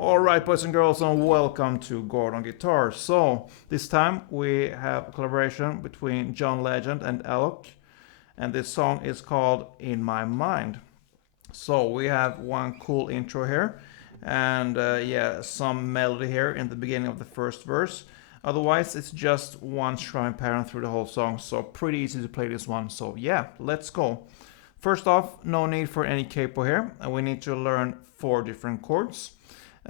Alright, boys and girls, and welcome to Chord on Guitar. So, this time we have a collaboration between John Legend and Alok, and this song is called In My Mind. So, we have one cool intro here, and yeah, some melody here in the beginning of the first verse. Otherwise, it's just one strumming pattern through the whole song, so pretty easy to play this one. So, yeah, let's go. First off, no need for any capo here, and we need to learn 4 different chords.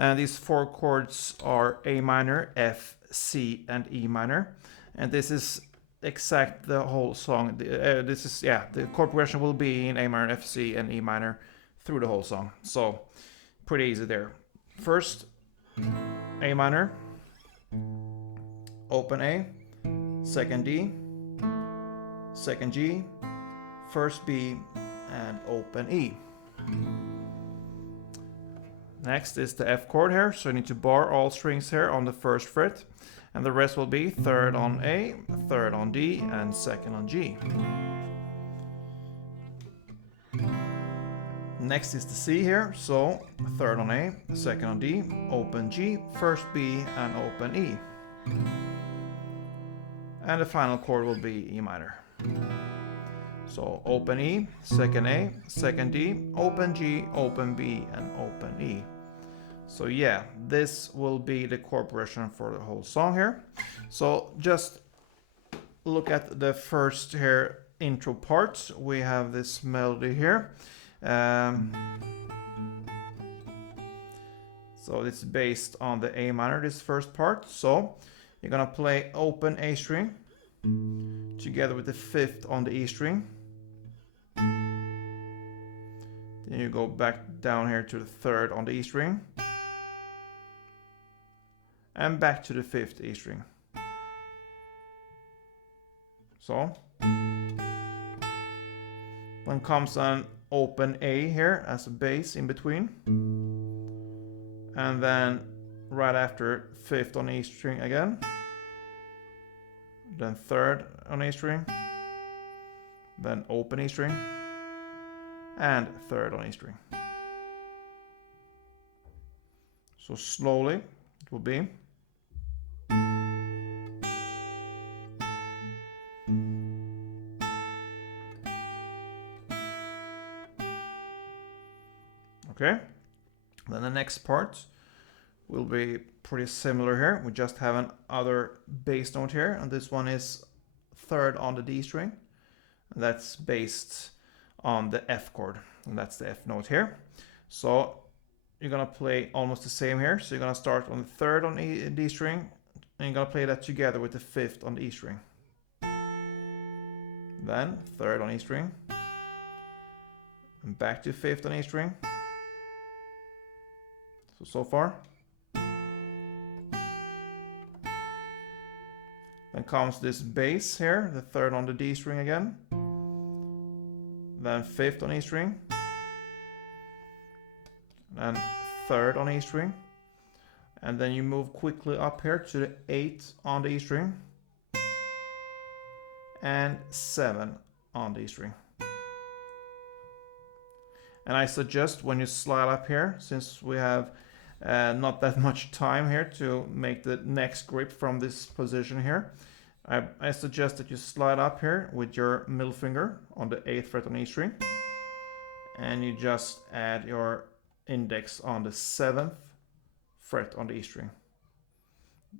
And these 4 chords are A minor, F, C, and E minor. And this is exact the whole song. The chord progression will be in A minor, F, C, and E minor through the whole song. So, pretty easy there. First, A minor, open A, second D, second G, first B, and open E. Next is the F chord here, so you need to bar all strings here on the first fret, and the rest will be 3rd on A, 3rd on D, and 2nd on G. Next is the C here, so 3rd on A, 2nd on D, open G, 1st B, and open E. And the final chord will be E minor. So open E, 2nd A, 2nd D, open G, open B, and open E. So yeah, this will be the chord progression for the whole song here. So just look at the first here intro part. We have this melody here. So it's based on the A minor, this first part. So you're gonna play open A string together with the 5th on the E string. Then you go back down here to the 3rd on the E string. And back to the 5th E string. So. Then comes an open A here as a bass in between. And then right after 5th on E string again. Then 3rd on E string. Then open E string. And 3rd on E string. So slowly it will be. Okay, then the next part will be pretty similar here. We just have another bass note here, and this one is 3rd on the D string. And that's based on the F chord, and that's the F note here. So you're gonna play almost the same here. So you're gonna start on the 3rd on D string, and you're gonna play that together with the 5th on the E string. Then 3rd on E string, and back to 5th on E string. So far. Then comes this bass here, the 3rd on the D string again. Then 5th on E string. Then 3rd on E string. And then you move quickly up here to the 8th on the E string. And 7 on the E string. And I suggest when you slide up here, since we have not that much time here to make the next grip from this position here, I suggest that you slide up here with your middle finger on the 8th fret on E string, and you just add your index on the 7th fret on the E string.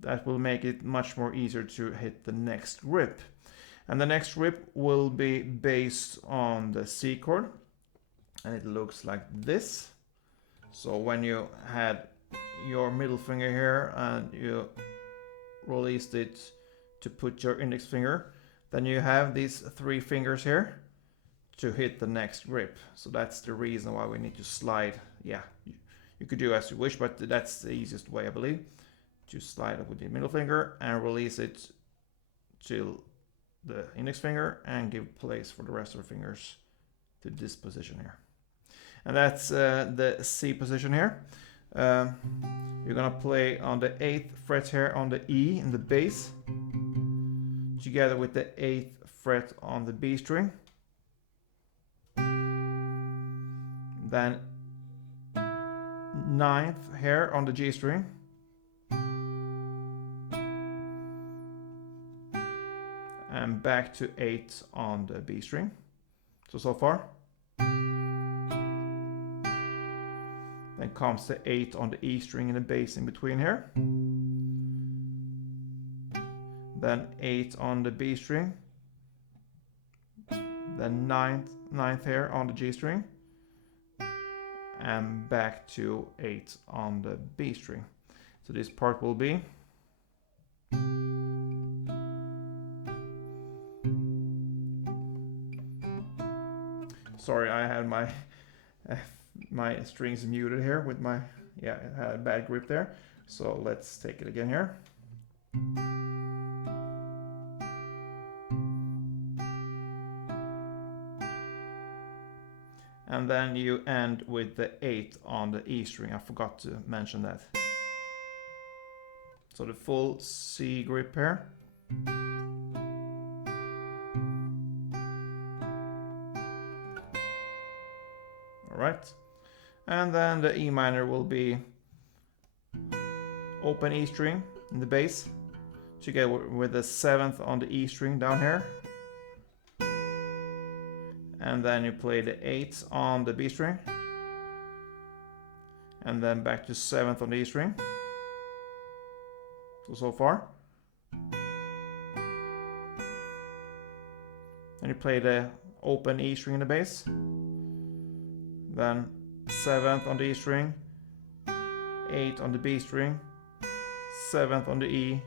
That will make it much more easier to hit the next grip. And the next grip will be based on the C chord, and it looks like this. So when you had your middle finger here and you released it to put your index finger, then you have these 3 fingers here to hit the next grip. So that's the reason why we need to slide. Yeah, you could do as you wish, but that's the easiest way, I believe, to slide it with your middle finger and release it to the index finger and give place for the rest of the fingers to this position here. And that's the C position here. You're gonna play on the 8th fret here on the E in the bass, together with the 8th fret on the B string. Then 9th here on the G string. And back to 8 on the B string. So far. Then comes the 8 on the E string and the bass in between here. Then 8 on the B string. Then 9th here on the G string. And back to 8 on the B string. So this part will be. Sorry, I had my strings muted here with my, yeah, it had a bad grip there. So let's take it again here. And then you end with the 8 on the E string. I forgot to mention that. So the full C grip here. Right, and then the E minor will be open E string in the bass, together with the 7th on the E string down here, and then you play the 8th on the B string, and then back to 7th on the E string. So far, and you play the open E string in the bass. Then 7th on the E string, 8 on the B string, 7th on the E,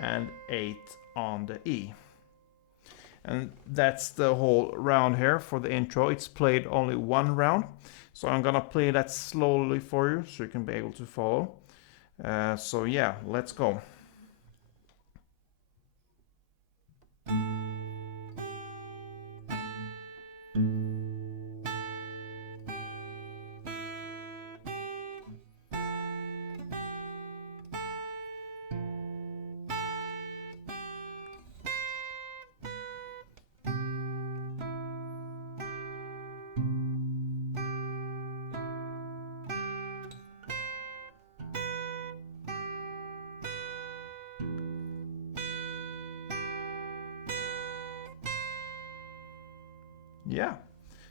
and 8 on the E. And that's the whole round here for the intro. It's played only 1 round, so I'm gonna play that slowly for you so you can be able to follow. So yeah, let's go. Yeah,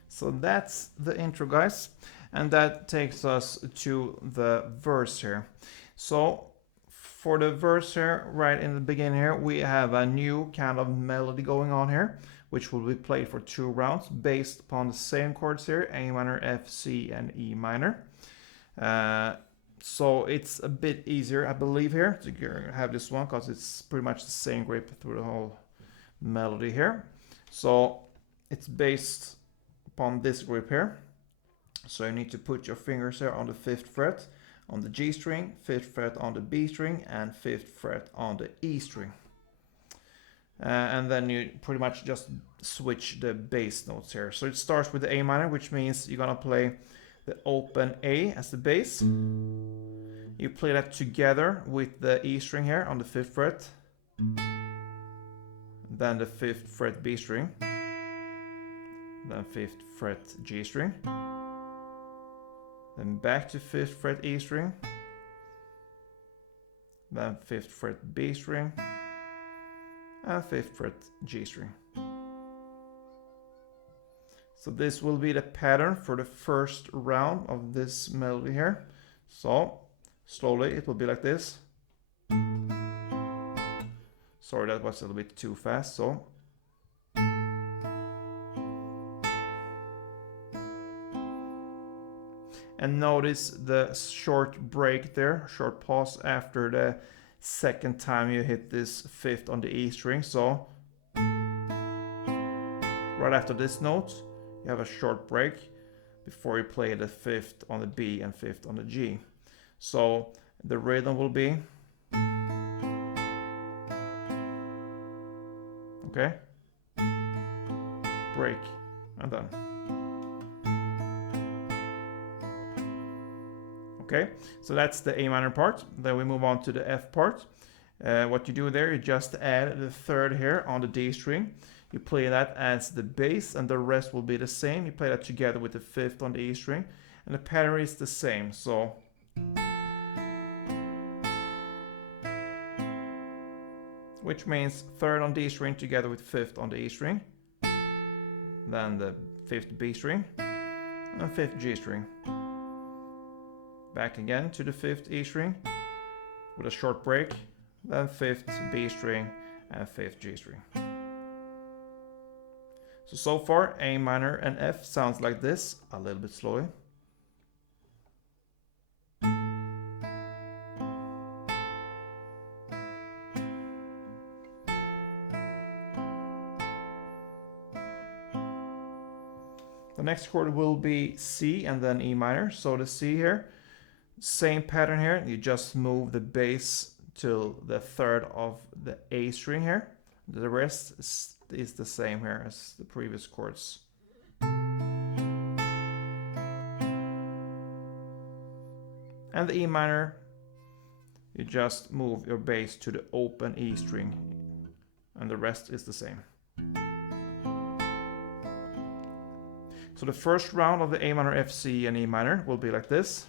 so that's the intro, guys, and that takes us to the verse here. So for the verse here, right in the beginning here, we have a new kind of melody going on here, which will be played for 2 rounds based upon the same chords here, A minor, F, C, and E minor. So it's a bit easier, I believe, here to have this one, because it's pretty much the same grip through the whole melody here. So it's based upon this grip here. So you need to put your fingers here on the 5th fret on the G string, 5th fret on the B string, and 5th fret on the E string. And then you pretty much just switch the bass notes here. So it starts with the A minor, which means you're gonna play the open A as the bass. You play that together with the E string here on the 5th fret, then the 5th fret B string, then 5th fret G string, then back to 5th fret E string, then 5th fret B string, and 5th fret G string. So this will be the pattern for the first round of this melody here. So slowly it will be like this. Sorry, that was a little bit too fast. So and notice the short break there, short pause after the second time you hit this 5th on the E string. So right after this note you have a short break before you play the 5th on the B and 5th on the G. So the rhythm will be, okay, break, and then. Okay, so that's the A minor part. Then we move on to the F part. What you do there, you just add the 3rd here on the D string. You play that as the bass, and the rest will be the same. You play that together with the 5th on the E string, and the pattern is the same. So which means 3rd on D string together with 5th on the E string, then the 5th B string, and 5th G string. Back again to the 5th E string with a short break, then 5th B string and 5th G string. So far A minor and F sounds like this, a little bit slowly. The next chord will be C and then E minor. So the C here, same pattern here, you just move the bass to the 3rd of the A string here. The rest is the same here as the previous chords. And the E minor, you just move your bass to the open E string, and the rest is the same. So the first round of the A minor, F, C, and E minor will be like this.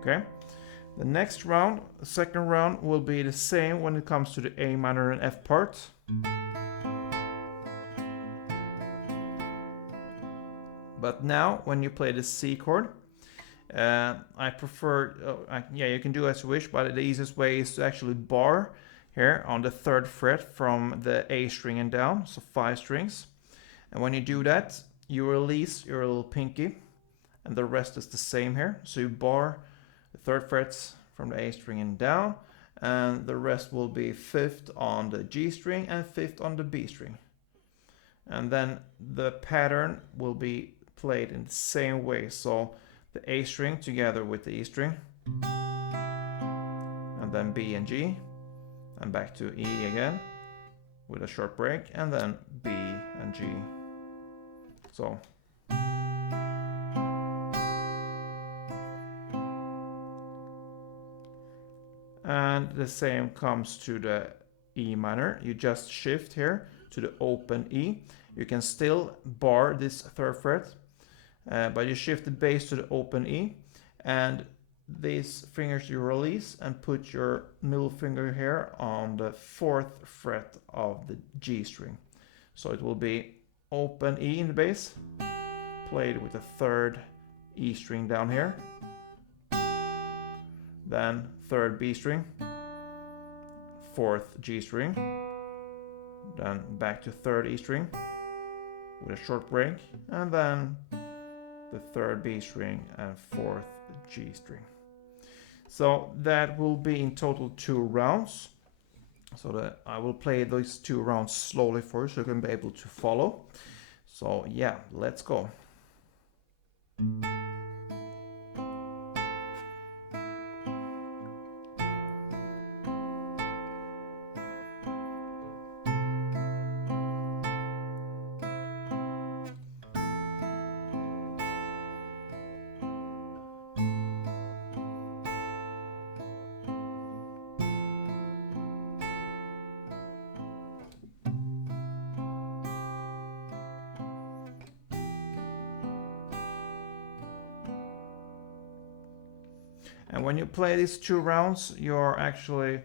Okay, the next round, the second round, will be the same when it comes to the A minor and F part. But now when you play the C chord, I prefer, yeah, you can do as you wish, but the easiest way is to actually bar here on the 3rd fret from the A string and down, so 5 strings. And when you do that, you release your little pinky, and the rest is the same here. So you bar the 3rd frets from the A string and down, and the rest will be 5th on the G string and 5th on the B string. And then the pattern will be played in the same way. So the A string together with the E string, and then B and G, and back to E again with a short break, and then B and G. So and the same comes to the E minor. You just shift here to the open E. You can still bar this 3rd fret, but you shift the bass to the open E, and these fingers you release and put your middle finger here on the 4th fret of the G string. So it will be open E in the bass, played with the 3rd E string down here, then 3rd B string, 4th G string, then back to 3rd E string with a short break, and then the 3rd B string and 4th G string. So that will be in total 2 rounds. So that I will play those 2 rounds slowly for you so you can be able to follow. So yeah, let's go. And when you play these 2 rounds, you have actually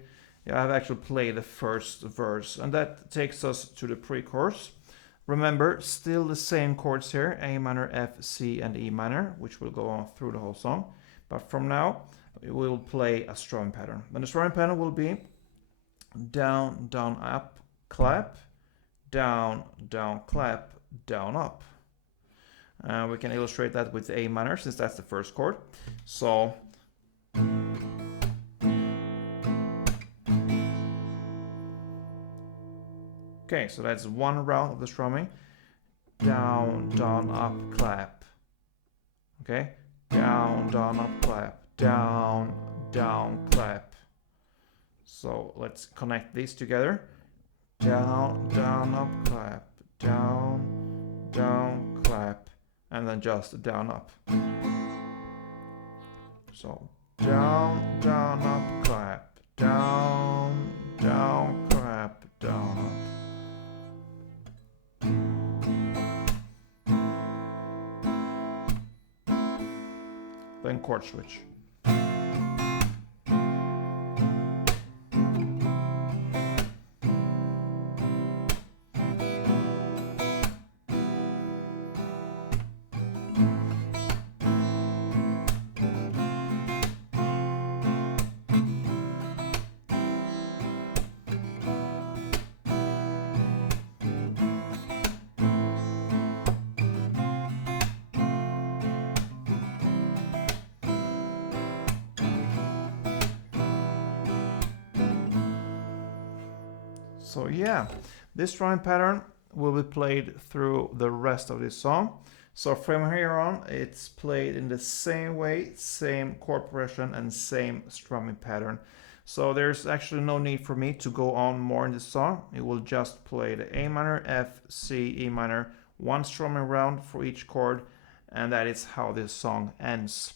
played the first verse, and that takes us to the pre-chorus. Remember, still the same chords here, A minor, F, C, and E minor, which will go on through the whole song. But from now, we will play a strumming pattern. And the strumming pattern will be down, down, up, clap, down, down, clap, down, up. We can illustrate that with A minor, since that's the first chord. So okay, so that's 1 round of the strumming. Down, down, up, clap. Okay, down, down, up, clap. Down, down, clap. So let's connect these together. Down, down, up, clap. Down, down, clap. And then just down, up. So down, down, up, clap. Down, down, clap, down, up. Then chord switch. So yeah, this strumming pattern will be played through the rest of this song. So from here on, it's played in the same way, same chord progression, and same strumming pattern. So there's actually no need for me to go on more in this song. It will just play the A minor, F, C, E minor, 1 strumming round for each chord, and that is how this song ends.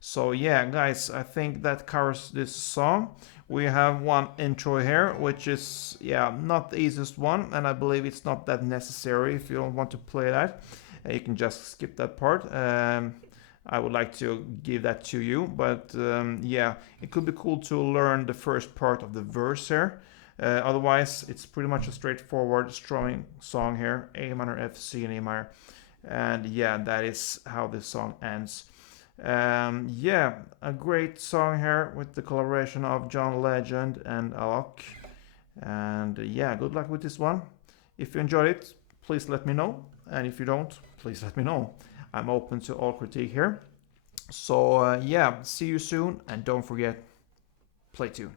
So yeah, guys, I think that covers this song. We have 1 intro here, which is, yeah, not the easiest one, and I believe it's not that necessary if you don't want to play that. You can just skip that part. I would like to give that to you, but yeah, it could be cool to learn the first part of the verse here. Otherwise, it's pretty much a straightforward strumming song here, A minor, F, C, and E minor. And yeah, that is how this song ends. Yeah, a great song here with the collaboration of John Legend and Alok. And yeah, good luck with this one. If you enjoyed it, please let me know. And if you don't, please let me know. I'm open to all critique here. So yeah, see you soon, and don't forget, play tune.